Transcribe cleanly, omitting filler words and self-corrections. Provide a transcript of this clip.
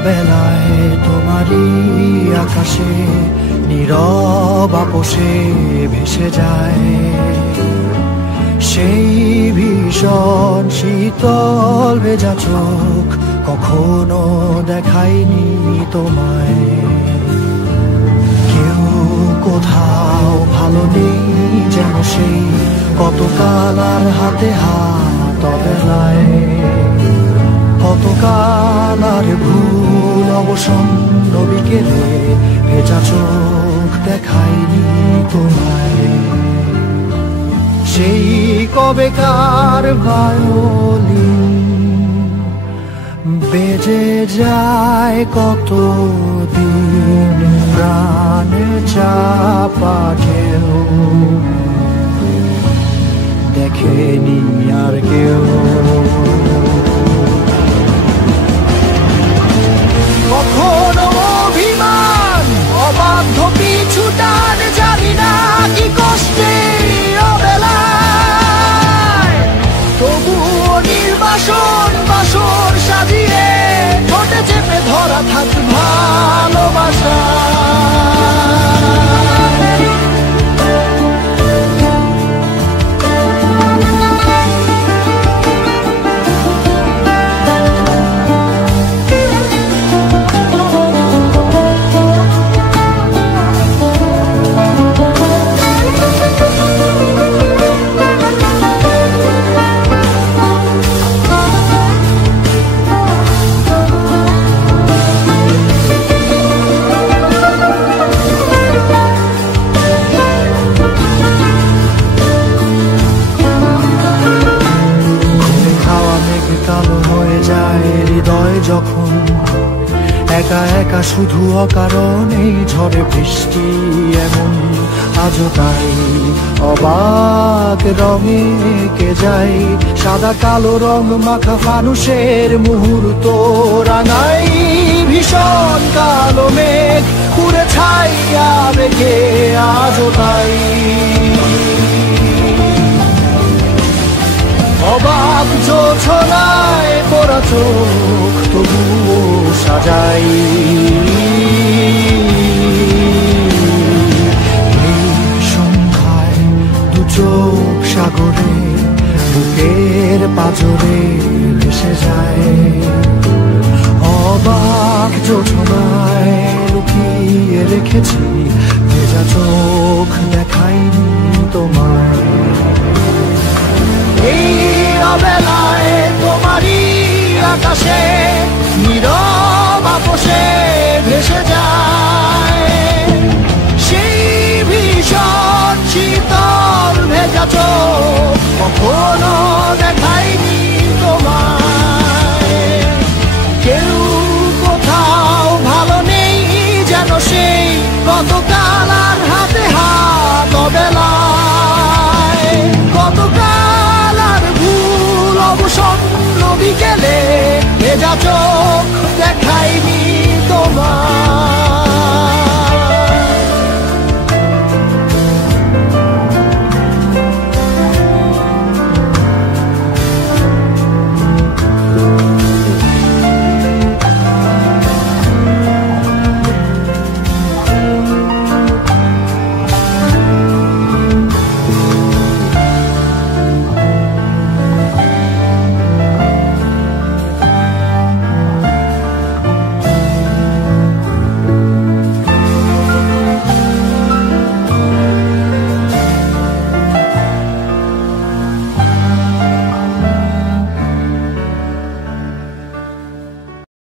অবেলায় তোমারই আকাশে নীরব আপোষে ভেসে যায় সেই ভীষণ শীতল ভেজা চোখ, কখনো দেখায়নি তোমায়। কেউ কোথাও ভালো নেই যেন সেই কতকাল আর হাতে হাত অবেলায়, কতকাল আর ভুল অবসন্ন বিকেলে ভেজা চোখ দেখায়নি তোমায়। সেই কবেকার ভায়োলিন বেজে যায় কতদিন প্রাণে চাপা ঢেউ, দেখেনি আর কেউ। কখনো অভিমান অবাধ্য পিছু টান, জানি না কি কষ্টে অবেলায়, তবুও নির্বাসন বাসর সাজিয়ে ঠোঁটে চেপে ধরা থাক ভালোবাসা। যখন একা একা শুধু অকারণে ঝড়ে বৃষ্টি এমন, আজও তাই অবাক রঙে কে যায় সাদা কালো রং মাখা ফানুষের মুহূর্ত রাঙাই। ভীষণ কালো মেঘ পুরে ছাইয়া রেখে আজও তাই অবাক জোছনায় পড়া চোখ তবুও সাজাই। এই সন্ধ্যায় দু চোখ সাগরে বুকের পাঁজরে ভেসে যায়, অবাক জোছনায় লুকিয়ে রেখেছি ভেজা চোখ দেখাইনি তোমায়। এই অবেলায় তোমারই আকাশে নীরব আপোষে ভেসে যায় সেই ভীষণ শীতল ভেজা চোখ, কখনো দেখায়নি তোমায়। কেউ কোথাও ভালো নেই যেন সেই কতকাল আর হাতে হাত অবেলায়, কতকাল অবসন্ন বিকেলে ভেজা চোখ